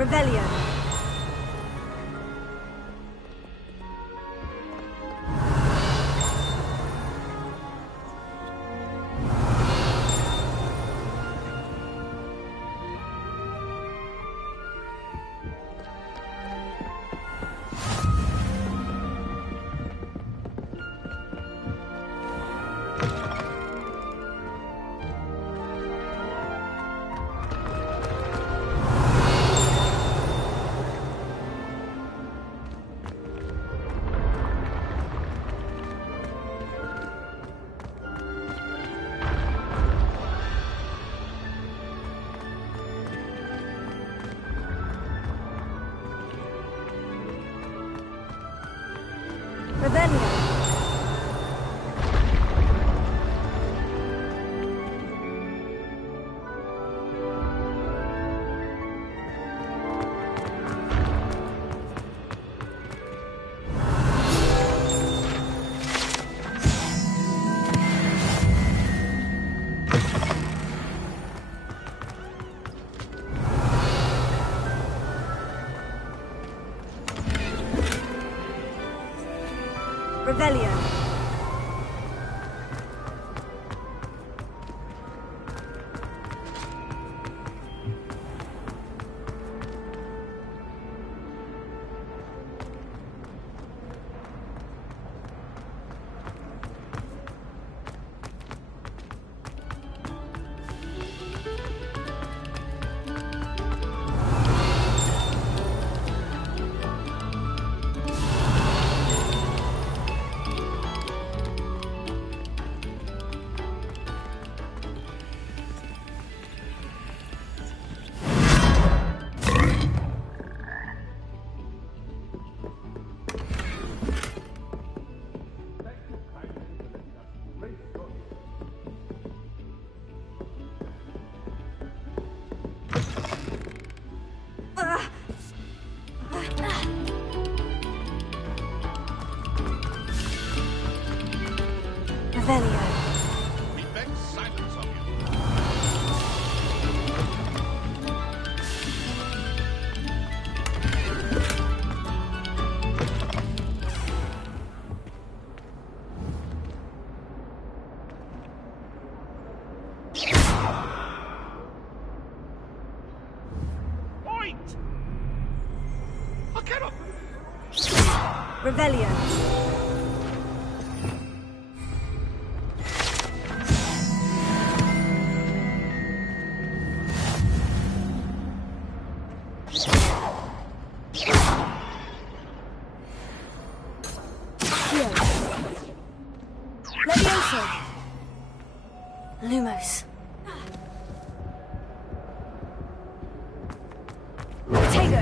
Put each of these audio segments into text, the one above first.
Revelio. Revelio. Revelio. Revelio. We beg silence of you. Point! I cannot. Revelio. Levioso. Lumos. Tego.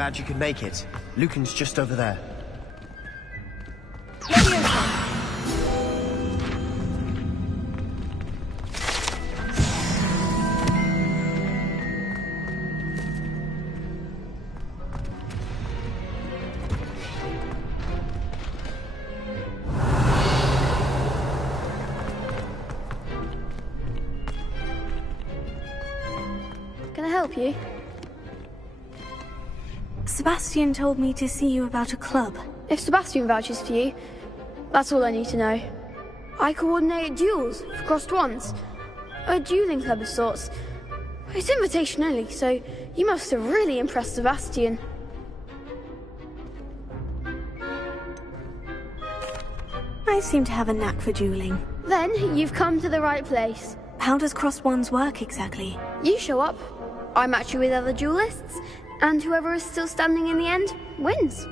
Glad you could make it. Lucan's just over there. Can I help you? Sebastian told me to see you about a club. If Sebastian vouches for you, that's all I need to know. I coordinate duels for crossed wands. A dueling club of sorts. It's invitation only, so you must have really impressed Sebastian. I seem to have a knack for dueling. Then you've come to the right place. How does crossed wands work exactly? You show up, I match you with other duelists, and whoever is still standing in the end wins.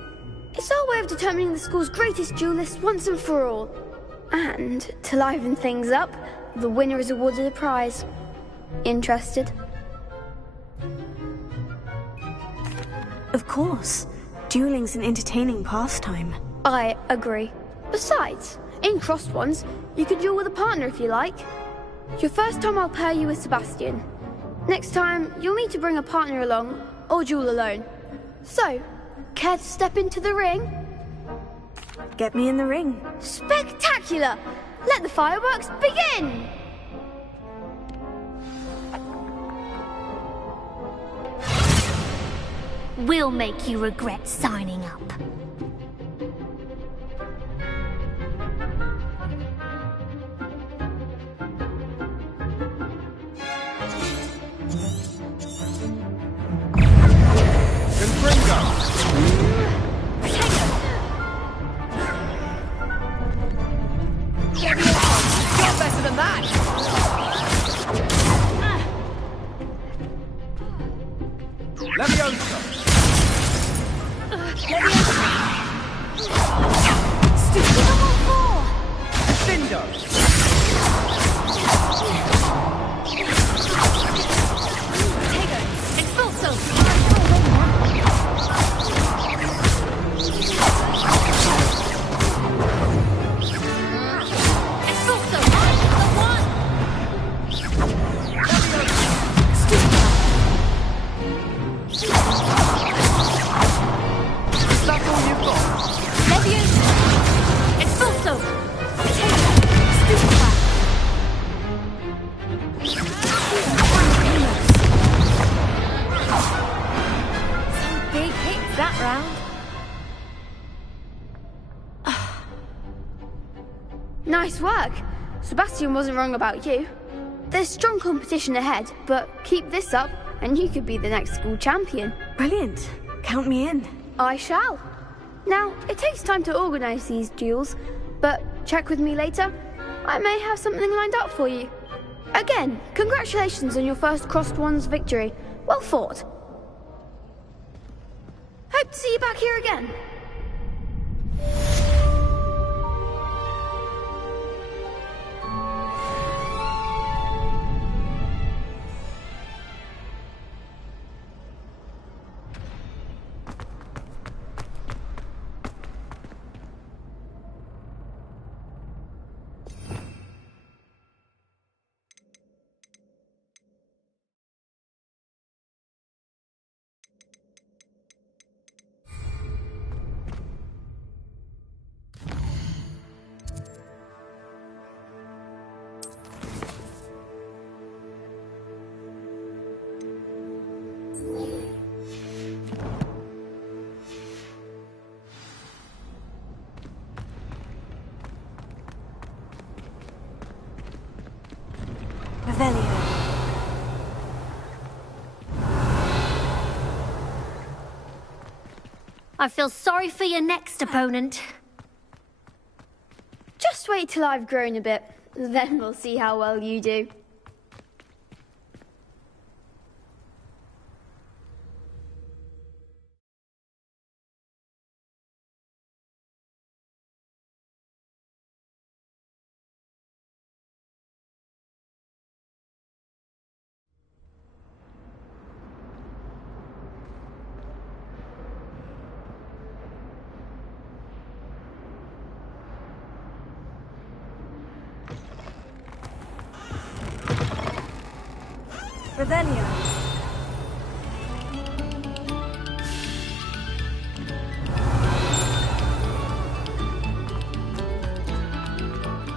It's our way of determining the school's greatest duelist once and for all. And to liven things up, the winner is awarded a prize. Interested? Of course. Dueling's an entertaining pastime. I agree. Besides, in crossed ones, you can duel with a partner if you like. Your first time I'll pair you with Sebastian. Next time, you'll need to bring a partner along, or duel alone. So, care to step into the ring? Get me in the ring. Spectacular! Let the fireworks begin! We'll make you regret signing up. Nice work. Sebastian wasn't wrong about you. There's strong competition ahead, but keep this up and you could be the next school champion. Brilliant. Count me in. I shall. Now, it takes time to organise these duels, but check with me later. I may have something lined up for you. Again, congratulations on your first crossed wands victory. Well fought. Hope to see you back here again. I feel sorry for your next opponent. Just wait till I've grown a bit, then we'll see how well you do. Revelio.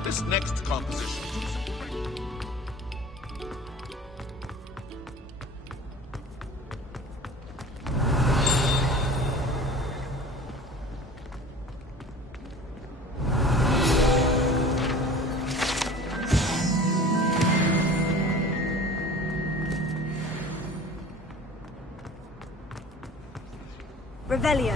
This next composition. Revelio.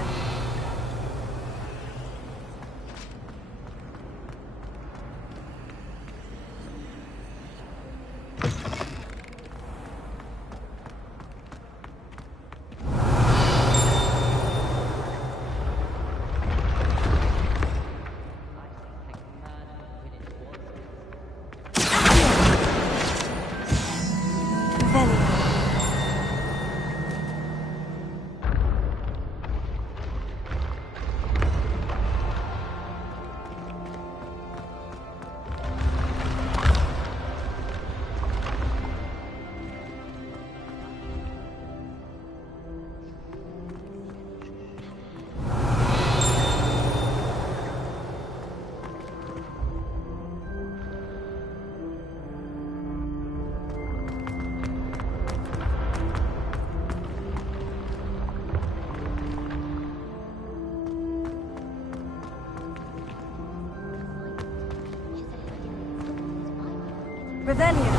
Revelio.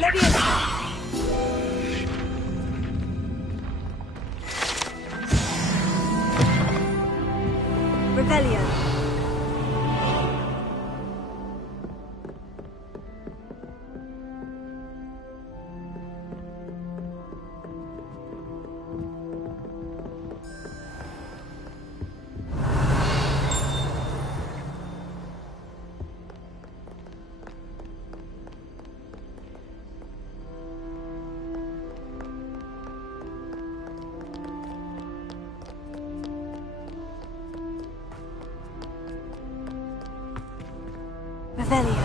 Leviosa. Revelio. Revelio.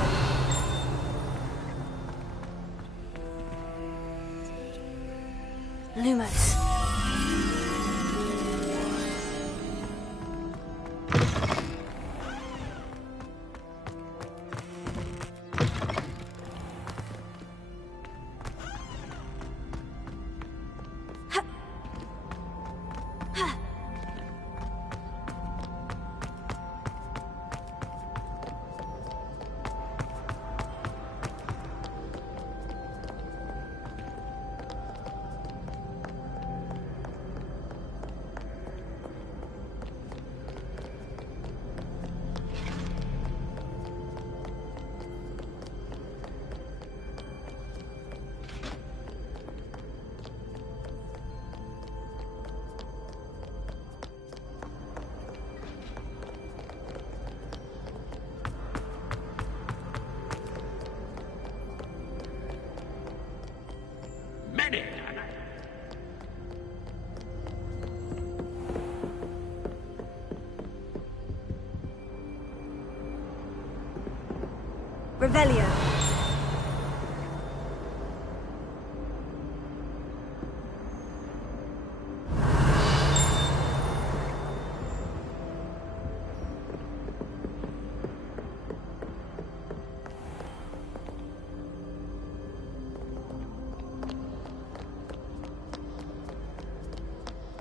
Lumos. Many. Revelio.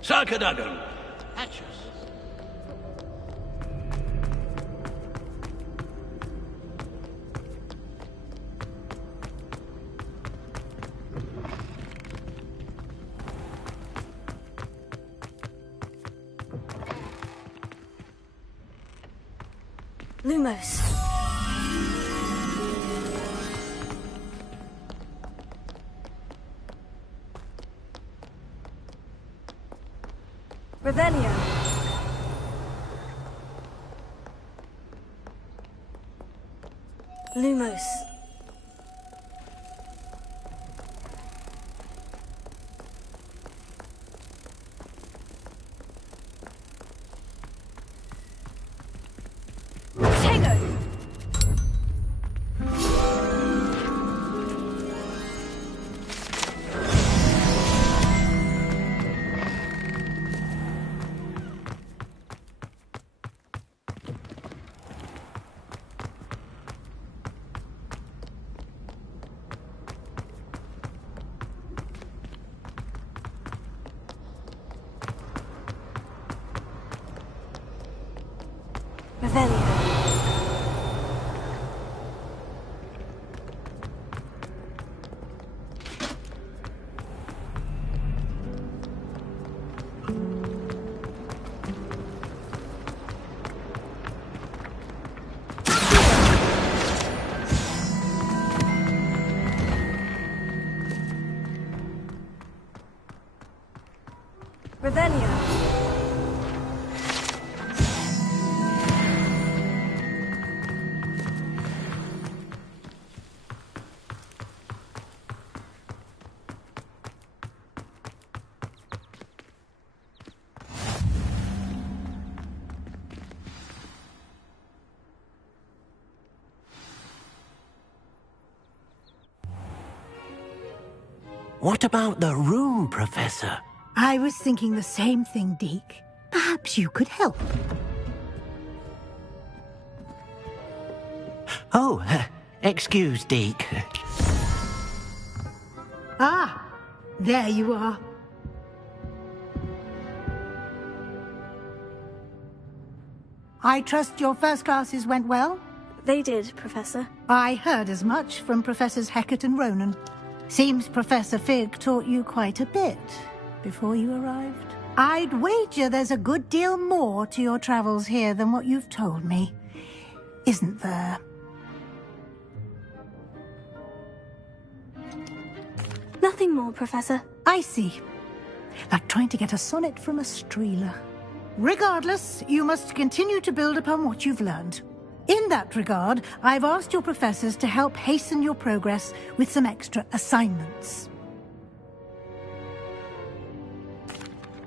Sarkadagon. Hatches. Lumos. Revelio. Lumos. Revelio. Revelio. What about the room, Professor? I was thinking the same thing, Deke. Perhaps you could help. Oh, excuse, Deke. Ah, there you are. I trust your first classes went well? They did, Professor. I heard as much from Professors Hecat and Ronan. Seems Professor Fig taught you quite a bit before you arrived. I'd wager there's a good deal more to your travels here than what you've told me. Isn't there? Nothing more, Professor. I see. Like trying to get a sonnet from a streeler. Regardless, you must continue to build upon what you've learned. In that regard, I've asked your professors to help hasten your progress with some extra assignments.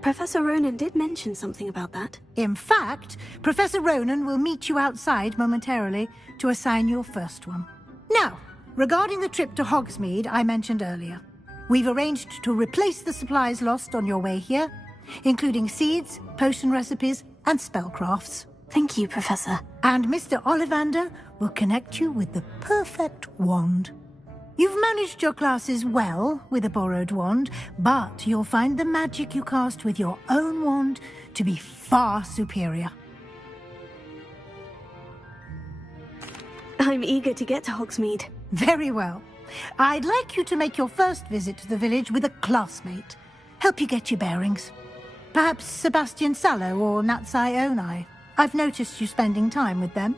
Professor Ronan did mention something about that. In fact, Professor Ronan will meet you outside momentarily to assign your first one. Now, regarding the trip to Hogsmeade I mentioned earlier, we've arranged to replace the supplies lost on your way here, including seeds, potion recipes, and spellcrafts. Thank you, Professor. And Mr. Ollivander will connect you with the perfect wand. You've managed your classes well with a borrowed wand, but you'll find the magic you cast with your own wand to be far superior. I'm eager to get to Hogsmeade. Very well. I'd like you to make your first visit to the village with a classmate. Help you get your bearings. Perhaps Sebastian Sallow or Natsai Onai. I've noticed you spending time with them.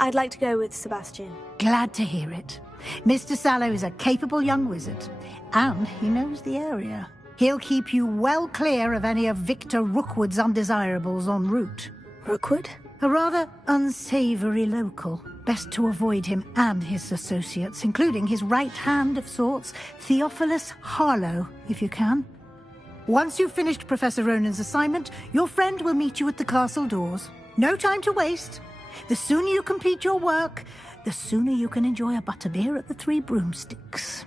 I'd like to go with Sebastian. Glad to hear it. Mr. Sallow is a capable young wizard, and he knows the area. He'll keep you well clear of any of Victor Rookwood's undesirables en route. Rookwood? A rather unsavory local. Best to avoid him and his associates, including his right hand of sorts, Theophilus Harlow, if you can. Once you've finished Professor Ronan's assignment, your friend will meet you at the castle doors. No time to waste. The sooner you complete your work, the sooner you can enjoy a butterbeer at the Three Broomsticks.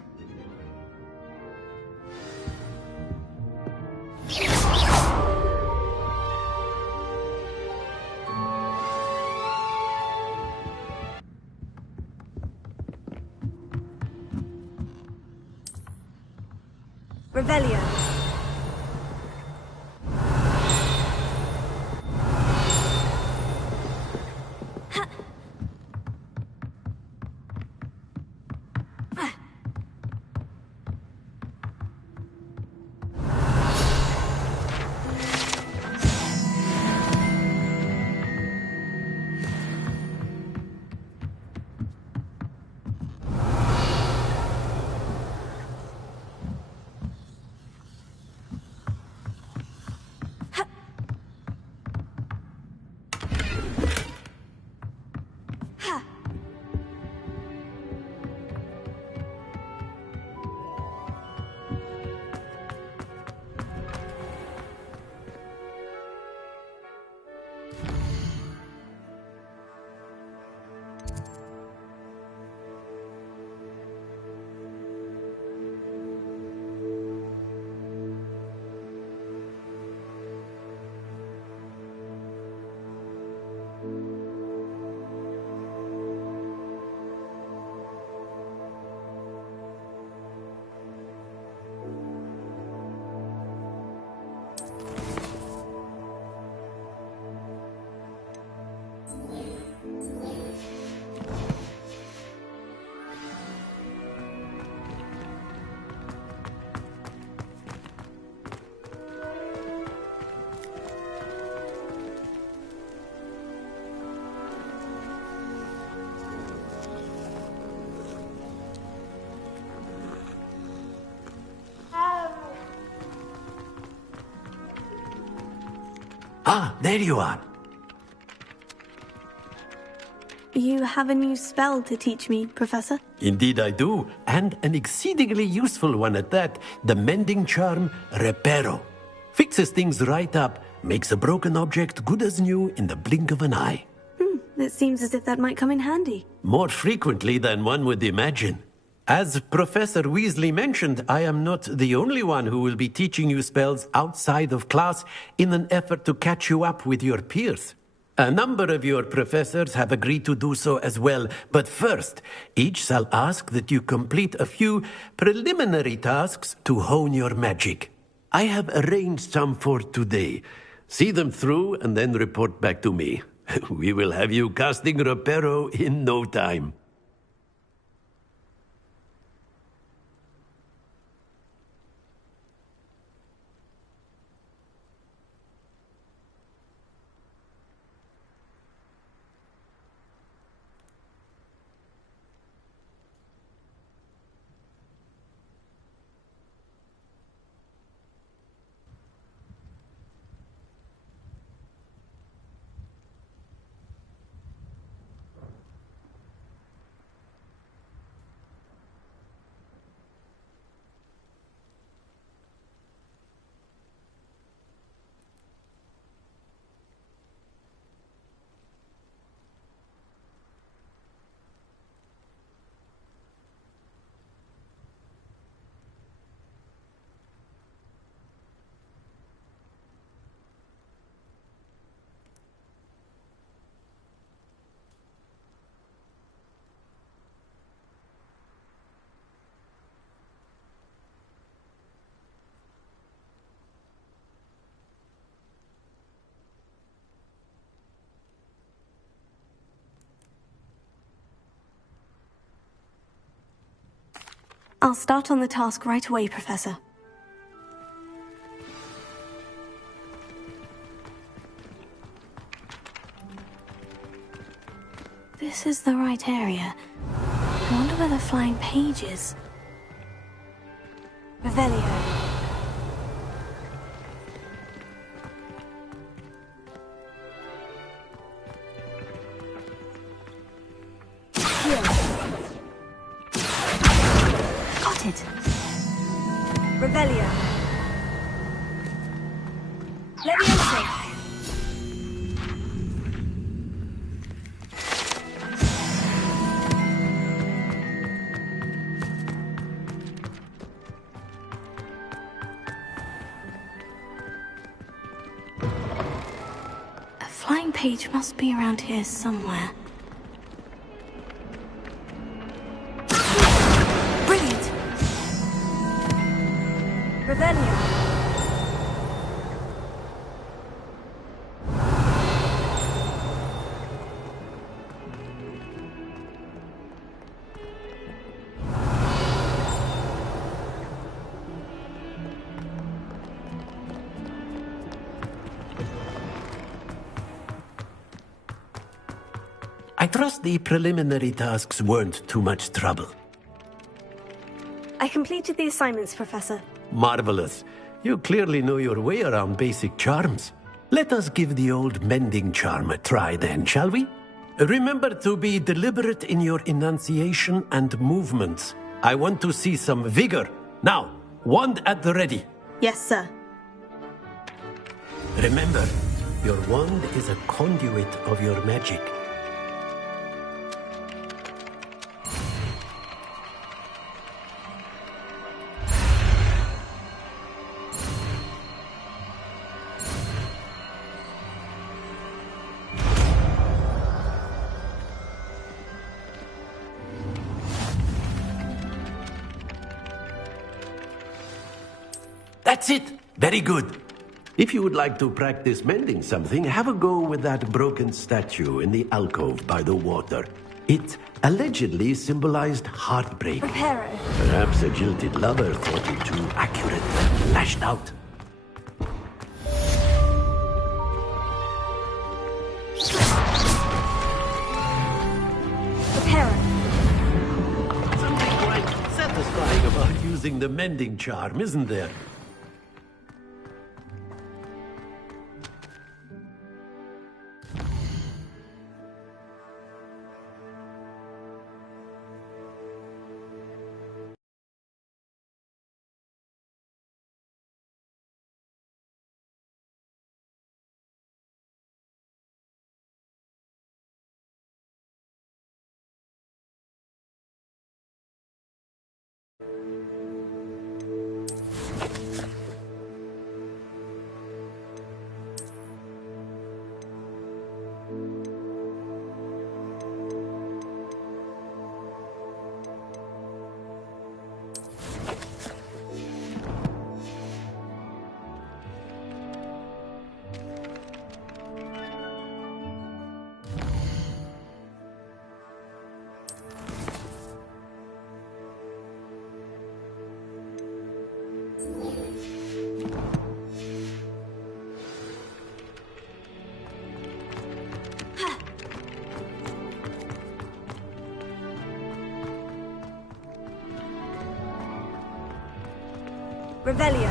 Revelio. Ah, there you are. You have a new spell to teach me, Professor? Indeed I do, and an exceedingly useful one at that. The mending charm, Reparo. Fixes things right up, makes a broken object good as new in the blink of an eye. It seems as if that might come in handy. More frequently than one would imagine. As Professor Weasley mentioned, I am not the only one who will be teaching you spells outside of class in an effort to catch you up with your peers. A number of your professors have agreed to do so as well, but first, each shall ask that you complete a few preliminary tasks to hone your magic. I have arranged some for today. See them through and then report back to me. We will have you casting Reparo in no time. I'll start on the task right away, Professor. This is the right area. I wonder where the flying page is. Revelio. Revelio. Leviosa. A flying page must be around here somewhere. Brilliant! Revelio. I trust the preliminary tasks weren't too much trouble. I completed the assignments, Professor. Marvelous. You clearly know your way around basic charms. Let us give the old mending charm a try then, shall we? Remember to be deliberate in your enunciation and movements. I want to see some vigor. Now, wand at the ready. Yes, sir. Remember, your wand is a conduit of your magic. That's it! Very good. If you would like to practice mending something, have a go with that broken statue in the alcove by the water. It allegedly symbolized heartbreak. Reparo. Perhaps a jilted lover thought it too accurate and lashed out. Reparo. Something quite satisfying about using the mending charm, isn't there? Revelio.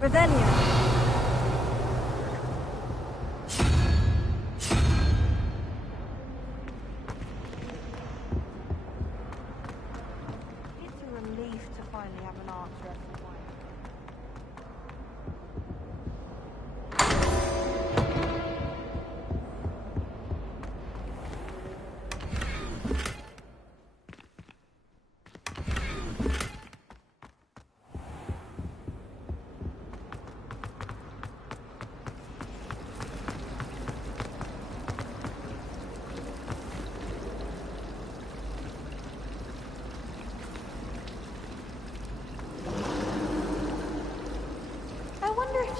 Revelio. It's a relief to finally have an answer as to why.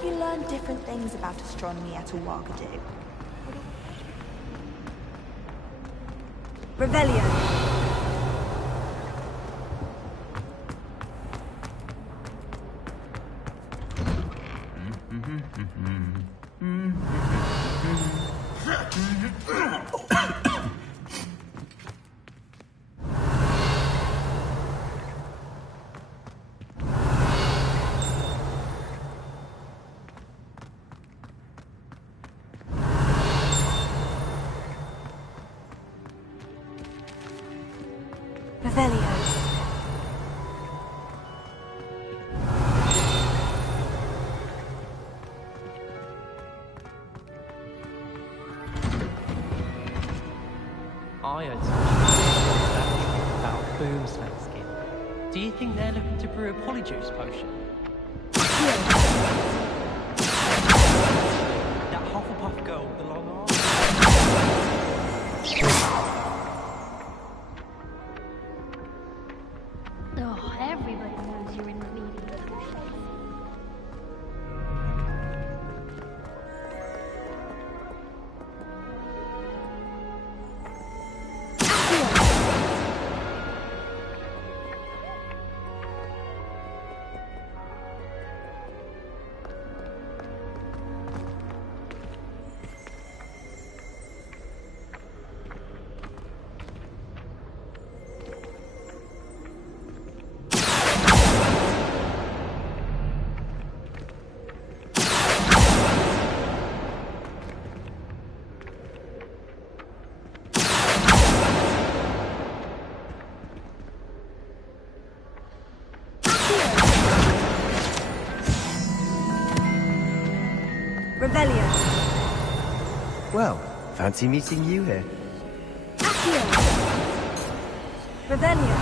You learn different things about astronomy at Ouagadougou. Revelio. Revelio. I heard some about boomslang skin. Do you think they're looking to brew a polyjuice potion? That Hufflepuff girl with the long arms? Oh, everybody knows you're in the meeting. Revelio. Well, fancy meeting you here. Accio. Revelio.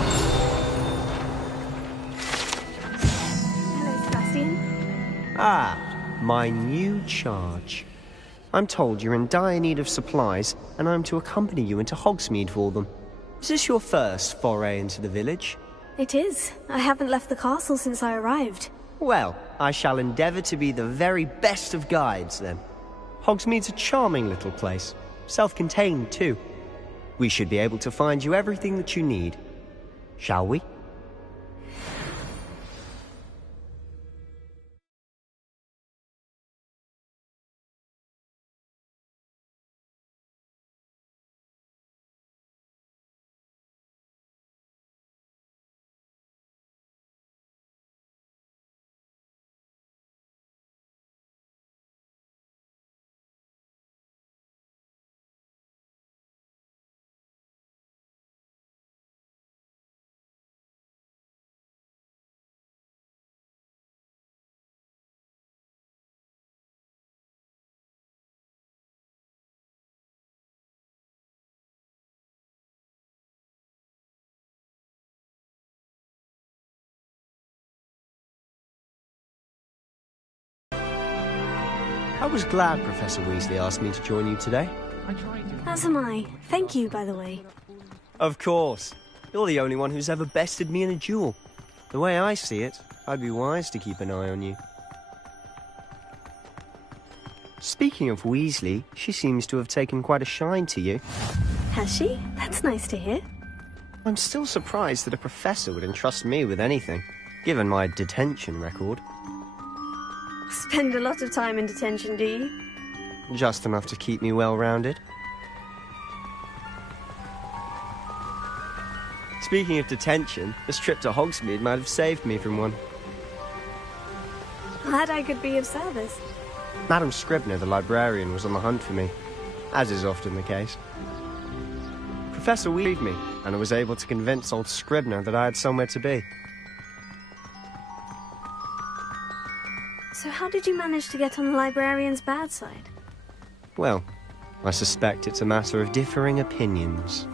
Hello, Sebastian. Ah, my new charge. I'm told you're in dire need of supplies, and I'm to accompany you into Hogsmeade for them. Is this your first foray into the village? It is. I haven't left the castle since I arrived. Well, I shall endeavour to be the very best of guides, then. Hogsmeade's a charming little place. Self-contained, too. We should be able to find you everything that you need. Shall we? I was glad Professor Weasley asked me to join you today. As am I. Thank you, by the way. Of course. You're the only one who's ever bested me in a duel. The way I see it, I'd be wise to keep an eye on you. Speaking of Weasley, she seems to have taken quite a shine to you. Has she? That's nice to hear. I'm still surprised that a professor would entrust me with anything, given my detention record. Spend a lot of time in detention, do you? Just enough to keep me well-rounded. Speaking of detention, this trip to Hogsmeade might have saved me from one. Glad I could be of service. Madam Scribner, the librarian, was on the hunt for me, as is often the case. Professor weaved me, and I was able to convince old Scribner that I had somewhere to be. So how did you manage to get on the librarian's bad side? Well, I suspect it's a matter of differing opinions.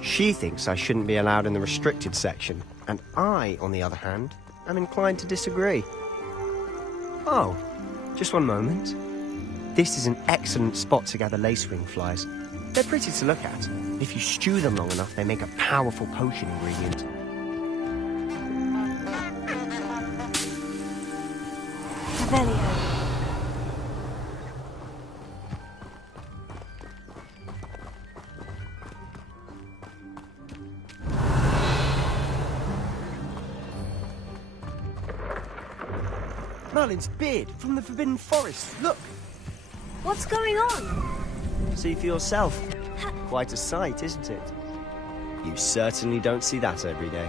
She thinks I shouldn't be allowed in the restricted section, and I, on the other hand, am inclined to disagree. Oh, just one moment. This is an excellent spot to gather lacewing flies. They're pretty to look at. If you stew them long enough, they make a powerful potion ingredient. Revelio. Merlin's beard from the Forbidden Forest. Look! What's going on? See for yourself. Quite a sight, isn't it? You certainly don't see that every day.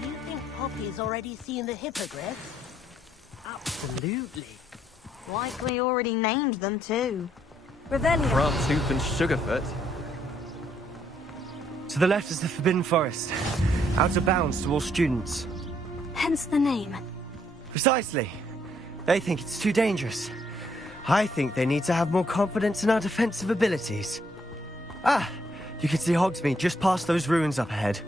Do you think Poppy's already seen the hippogriff? Absolutely. Like we already named them too. Revelio. Tooth and Sugarfoot. To the left is the Forbidden Forest. Out of bounds to all students. Hence the name. Precisely. They think it's too dangerous. I think they need to have more confidence in our defensive abilities. Ah, you can see Hogsmeade just past those ruins up ahead.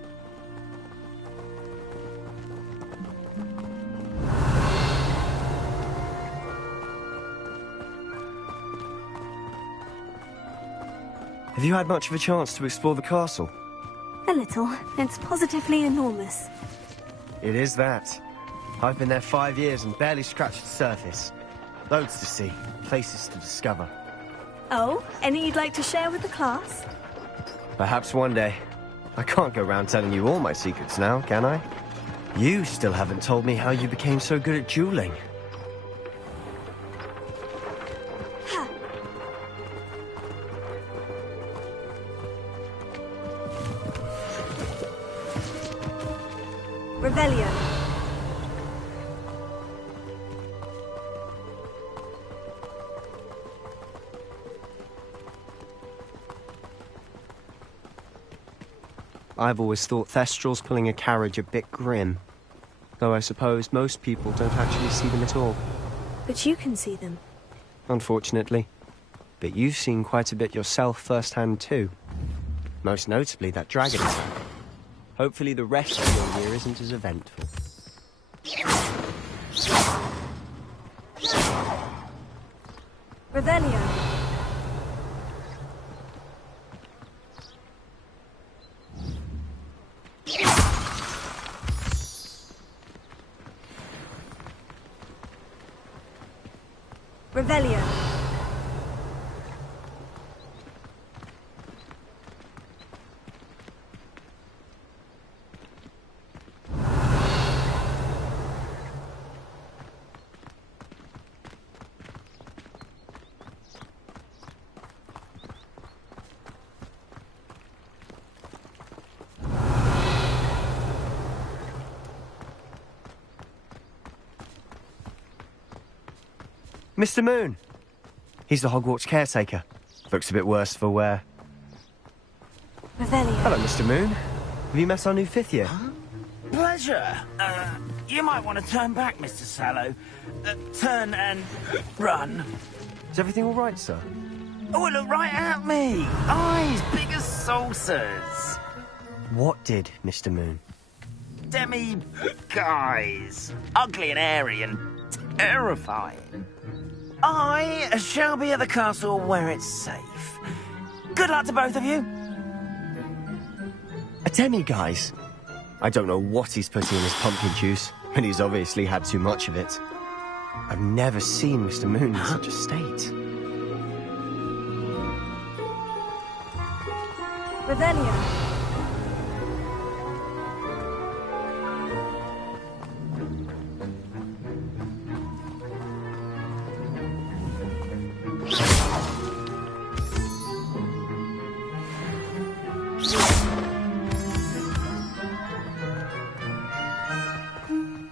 Have you had much of a chance to explore the castle? A little. It's positively enormous. It is that. I've been there 5 years and barely scratched the surface. Loads to see, places to discover. Oh, any you'd like to share with the class? Perhaps one day. I can't go around telling you all my secrets now, can I? You still haven't told me how you became so good at dueling. Revelio. I've always thought Thestrals pulling a carriage a bit grim. Though I suppose most people don't actually see them at all. But you can see them. Unfortunately. But you've seen quite a bit yourself firsthand too. Most notably that dragon attack. Hopefully the rest of your year isn't as eventful. Revelio. Revelio. Mr. Moon! He's the Hogwarts caretaker. Looks a bit worse for wear. Revelio. Hello, Mr. Moon. Have you met our new 5th year? Huh? Pleasure. You might want to turn back, Mr. Sallow. Turn and run. Is everything all right, sir? Oh, look right at me. Eyes big as saucers. What did, Mr. Moon? Guys. Ugly and airy and terrifying. I shall be at the castle where it's safe. Good luck to both of you. A demi-guise? I don't know what he's putting in his pumpkin juice, and he's obviously had too much of it. I've never seen Mr. Moon in such a state. Revelio.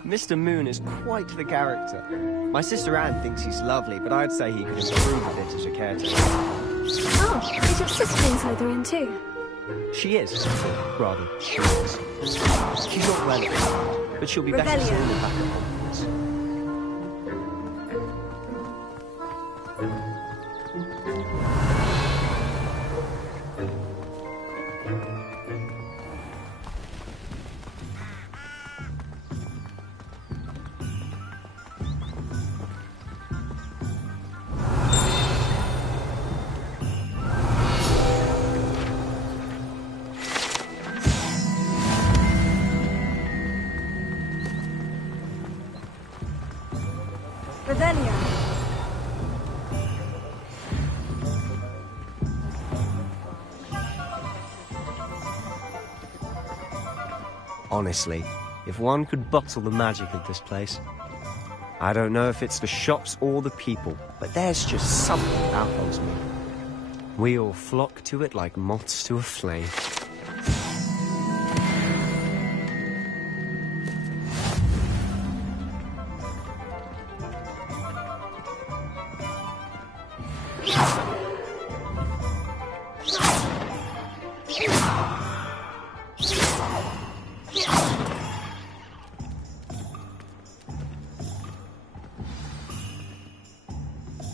Mr. Moon is quite the character. My sister Anne thinks he's lovely, but I'd say he could improve a bit as a caretaker. Oh, is your sister in Slytherin too? She is. Rather, she is. She's not well at the moment, but she'll be better Revelio. soon than back at Hogwarts. Revelio. Honestly, if one could bottle the magic of this place. I don't know if it's the shops or the people, but there's just something about Hogsmeade. We all flock to it like moths to a flame.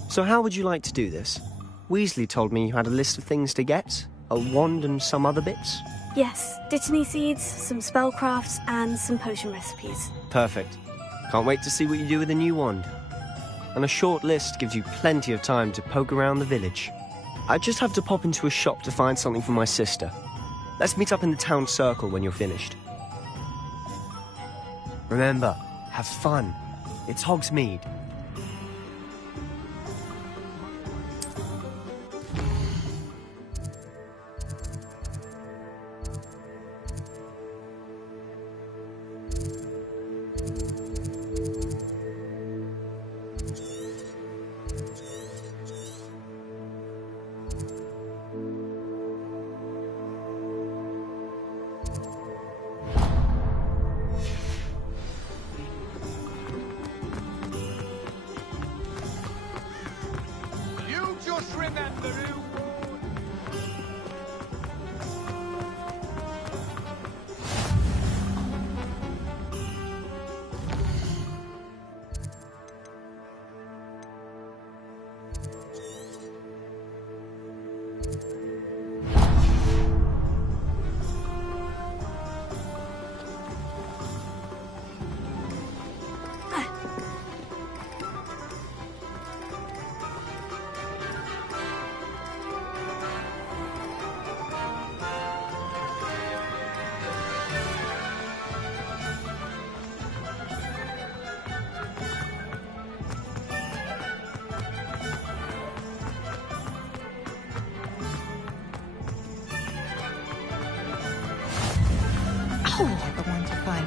So how would you like to do this? Weasley told me you had a list of things to get, a wand and some other bits. Yes, Dittany seeds, some spellcrafts, and some potion recipes. Perfect. Can't wait to see what you do with the new wand. And a short list gives you plenty of time to poke around the village. I just have to pop into a shop to find something for my sister. Let's meet up in the town circle when you're finished. Remember, have fun. It's Hogsmeade. Just remember who the one to find.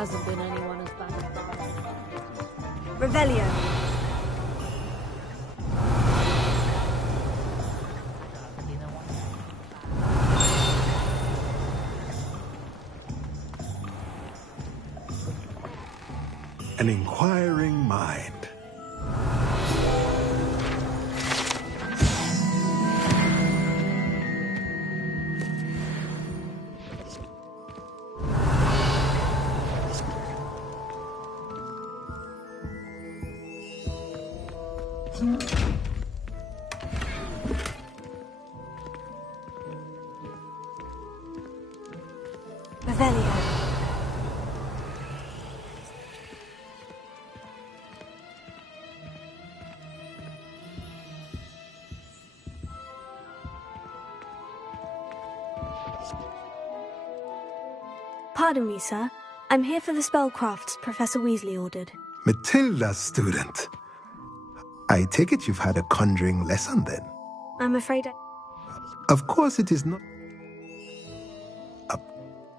Hasn't been anyone as bad as that. Revelio. An inquiring mind. Revelio. Pardon me, sir. I'm here for the spellcrafts Professor Weasley ordered. Matilda's student. I take it you've had a conjuring lesson then? I'm afraid Of course it is not.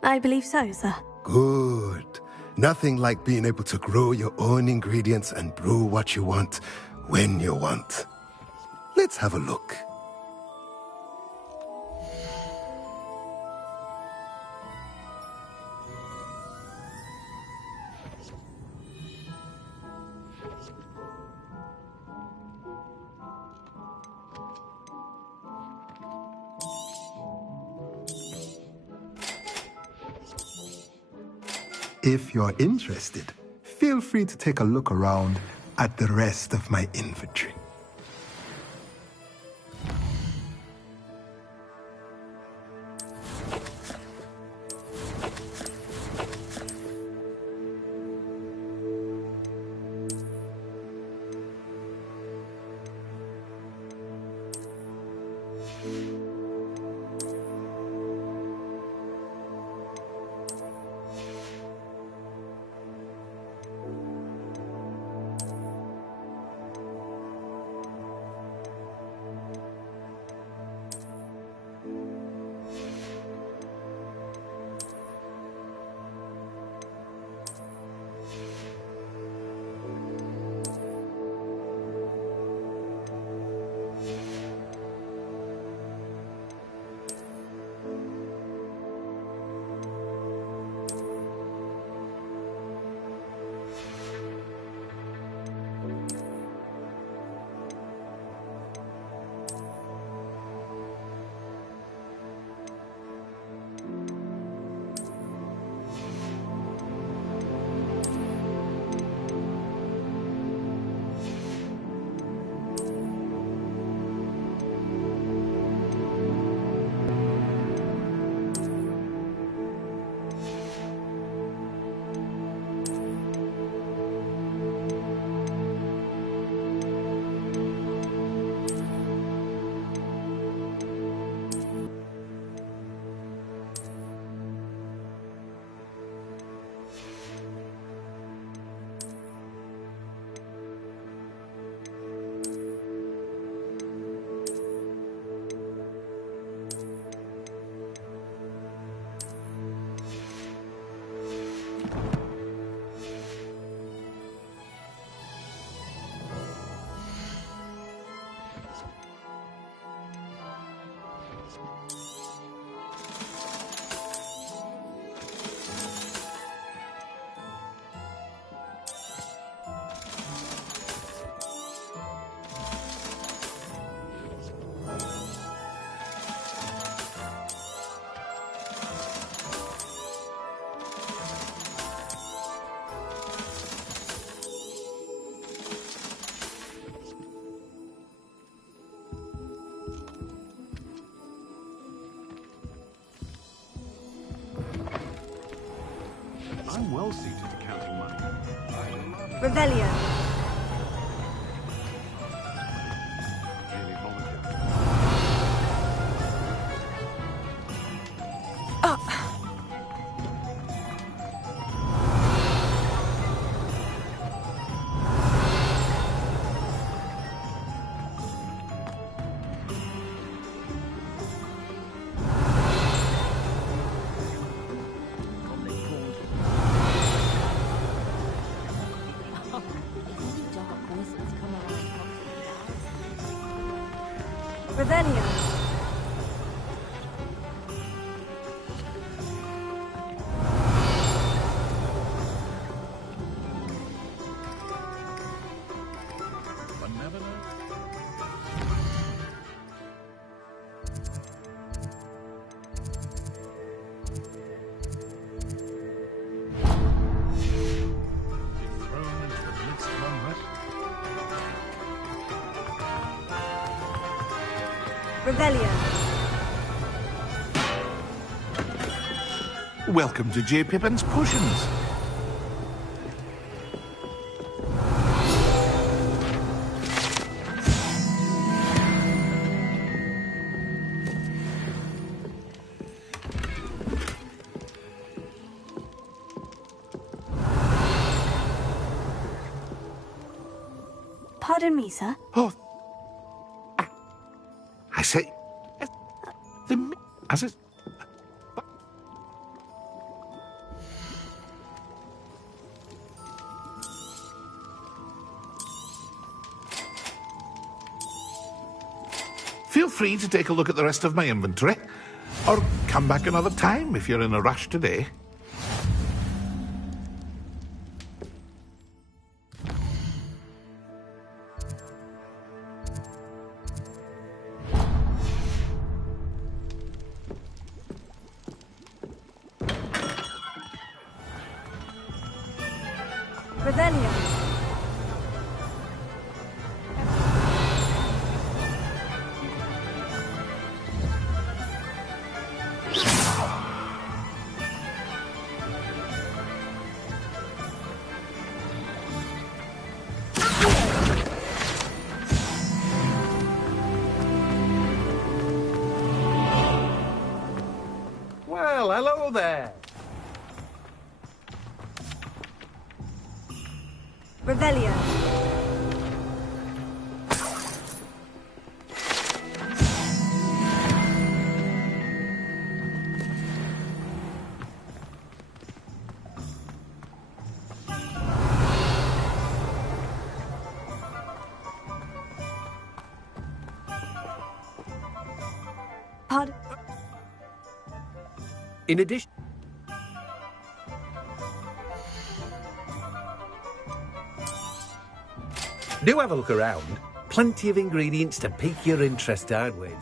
I believe so, sir. Good. Nothing like being able to grow your own ingredients and brew what you want, when you want. Let's have a look. If you're interested, feel free to take a look around at the rest of my inventory. I'm well suited to counting money. Revelio. Really volunteer. Revelio. One never knows. Be thrown into the midst of unrest. Revelio. Welcome to J. Pippin's Potions. Pardon me, sir. Oh, I say, as it. Feel free to take a look at the rest of my inventory, or come back another time if you're in a rush today. Revelio. Well, hello there. Revelio. Pardon? In addition... Do have a look around. Plenty of ingredients to pique your interest, I'd wager.